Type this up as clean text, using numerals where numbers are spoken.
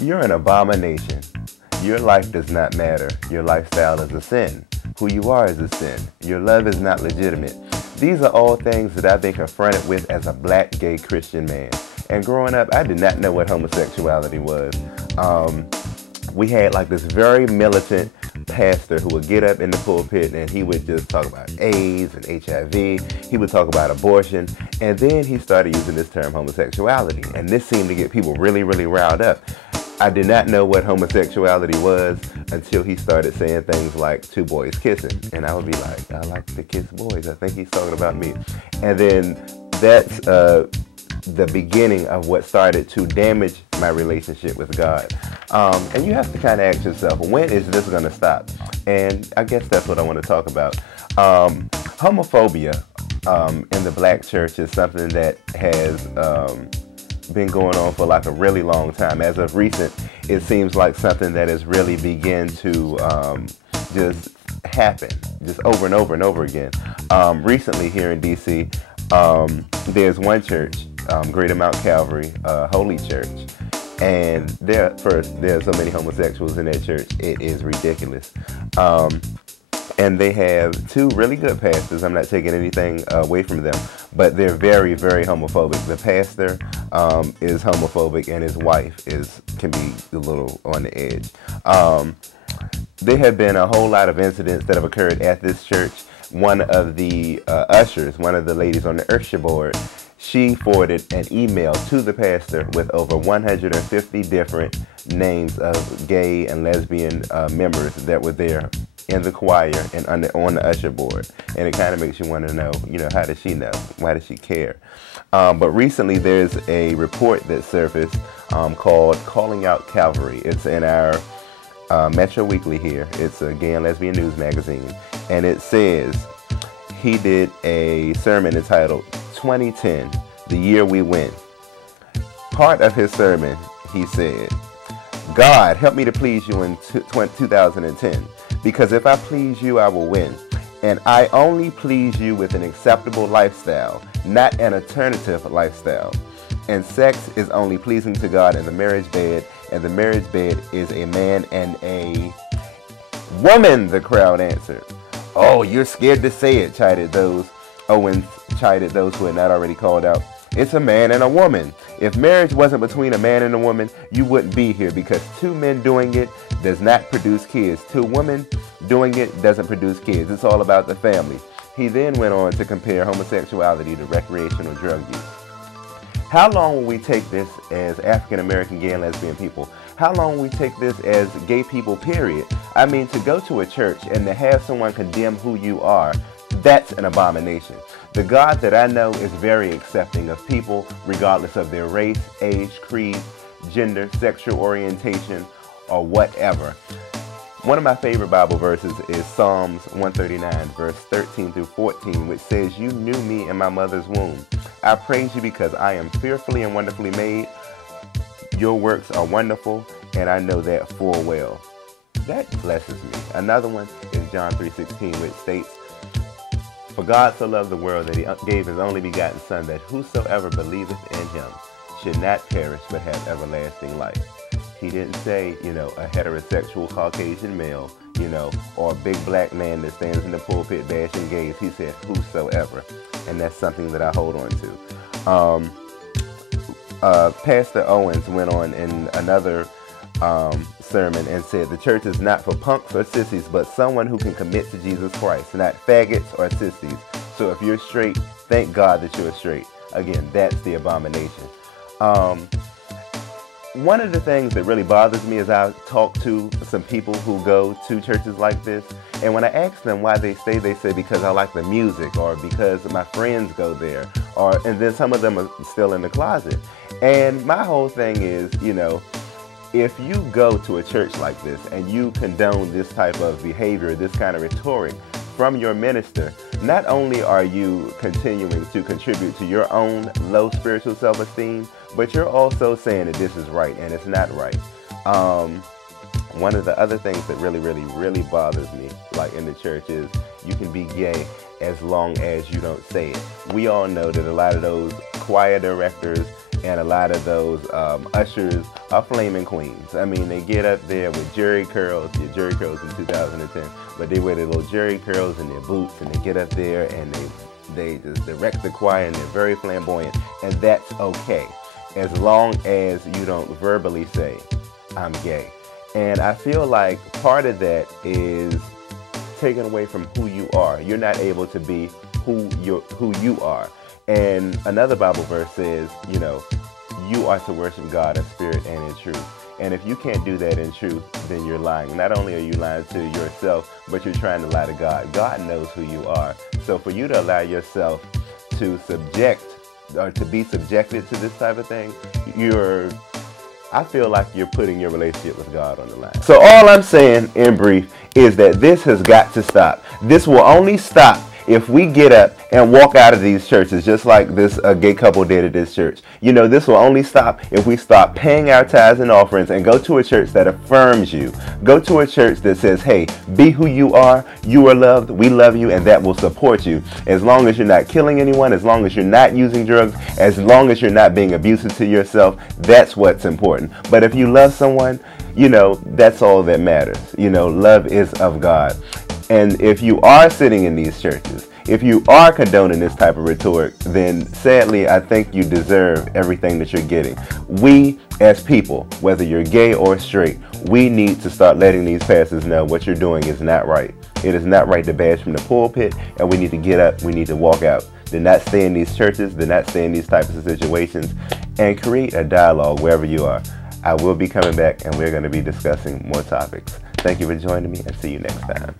You're an abomination. Your life does not matter. Your lifestyle is a sin. Who you are is a sin. Your love is not legitimate. These are all things that I've been confronted with as a black gay Christian man. And growing up, I did not know what homosexuality was. We had like this very militant pastor who would get up in the pulpit and he would just talk about AIDS and HIV. He would talk about abortion. And then he started using this term homosexuality. And this seemed to get people really, really riled up. I did not know what homosexuality was until he started saying things like two boys kissing. And I would be like, I like to kiss boys. I think he's talking about me. And then that's the beginning of what started to damage my relationship with God. And you have to kind of ask yourself, when is this going to stop? And I guess that's what I want to talk about. Homophobia in the black church is something that has been going on for like a really long time. As of recent, it seems like something that has really begun to just happen, just over and over and over again. Recently here in DC, there's one church, Greater Mount Calvary Holy Church, and there's so many homosexuals in that church, it is ridiculous. And they have two really good pastors. I'm not taking anything away from them, but they're very, very homophobic. The pastor is homophobic, and his wife can be a little on the edge. There have been a whole lot of incidents that have occurred at this church. One of the ushers, one of the ladies on the usher board, she forwarded an email to the pastor with over 150 different names of gay and lesbian members that were there in the choir and on the usher board. And it kind of makes you want to know, how does she know? Why does she care? But recently there's a report that surfaced called Calling Out Calvary. It's in our Metro Weekly here. It's a gay and lesbian news magazine. And it says he did a sermon entitled 2010, The Year We Win. Part of his sermon, he said, God, help me to please you in 2010. Because if I please you, I will win. And I only please you with an acceptable lifestyle, not an alternative lifestyle. And sex is only pleasing to God in the marriage bed, and the marriage bed is a man and a woman, the crowd answered. Oh, you're scared to say it, chided those. Owens chided those who had not already called out. It's a man and a woman. If marriage wasn't between a man and a woman, you wouldn't be here, because two men doing it does not produce kids. Two women doing it doesn't produce kids. It's all about the family. He then went on to compare homosexuality to recreational drug use. How long will we take this as African American gay and lesbian people? How long will we take this as gay people, period? I mean, to go to a church and to have someone condemn who you are, that's an abomination. The God that I know is very accepting of people regardless of their race, age, creed, gender, sexual orientation, or whatever. One of my favorite Bible verses is Psalms 139, verse 13 through 14, which says, You knew me in my mother's womb. I praise you because I am fearfully and wonderfully made. Your works are wonderful, and I know that full well. That blesses me. Another one is John 3:16, which states, For God so loved the world that he gave his only begotten Son, that whosoever believeth in him should not perish but have everlasting life. He didn't say, a heterosexual Caucasian male, or a big black man that stands in the pulpit bashing gays. He said whosoever. And that's something that I hold on to. Pastor Owens went on in another sermon and said, the church is not for punks or sissies, but someone who can commit to Jesus Christ, not faggots or sissies. So if you're straight, thank God that you're straight. Again, that's the abomination. One of the things that really bothers me is I talk to some people who go to churches like this, and when I ask them why they stay, they say because I like the music, or because my friends go there, and then some of them are still in the closet. And my whole thing is, if you go to a church like this and you condone this type of behavior, this kind of rhetoric from your minister, not only are you continuing to contribute to your own low spiritual self-esteem, but you're also saying that this is right, and it's not right. One of the other things that really, really, really bothers me, like in the church, is you can be gay as long as you don't say it. We all know that a lot of those choir directors And a lot of those ushers are flaming queens. I mean, they get up there with jerry curls, jerry curls in 2010, but they wear their little jerry curls in their boots, and they get up there and they just direct the choir, and they're very flamboyant, and that's okay, as long as you don't verbally say, I'm gay. And I feel like part of that is taken away from who you are. You're not able to be who you are. And another Bible verse says, you know, you are to worship God in spirit and in truth. And if you can't do that in truth, then you're lying. Not only are you lying to yourself, but you're trying to lie to God. God knows who you are. So for you to allow yourself to subject or to be subjected to this type of thing, I feel like you're putting your relationship with God on the line. So all I'm saying in brief is that this has got to stop. This will only stop if we get up and walk out of these churches, just like this gay couple did at this church. You know, this will only stop if we stop paying our tithes and offerings and go to a church that affirms you. Go to a church that says, hey, be who you are loved, we love you, and that will support you. As long as you're not killing anyone, as long as you're not using drugs, as long as you're not being abusive to yourself, that's what's important. But if you love someone, you know, that's all that matters. You know, love is of God. And if you are sitting in these churches, if you are condoning this type of rhetoric, then sadly, I think you deserve everything that you're getting. We, as people, whether you're gay or straight, we need to start letting these pastors know what you're doing is not right. It is not right to bash from the pulpit, and we need to get up, we need to walk out. Do not stay in these churches, do not stay in these types of situations, and create a dialogue wherever you are. I will be coming back, and we're going to be discussing more topics. Thank you for joining me, and see you next time.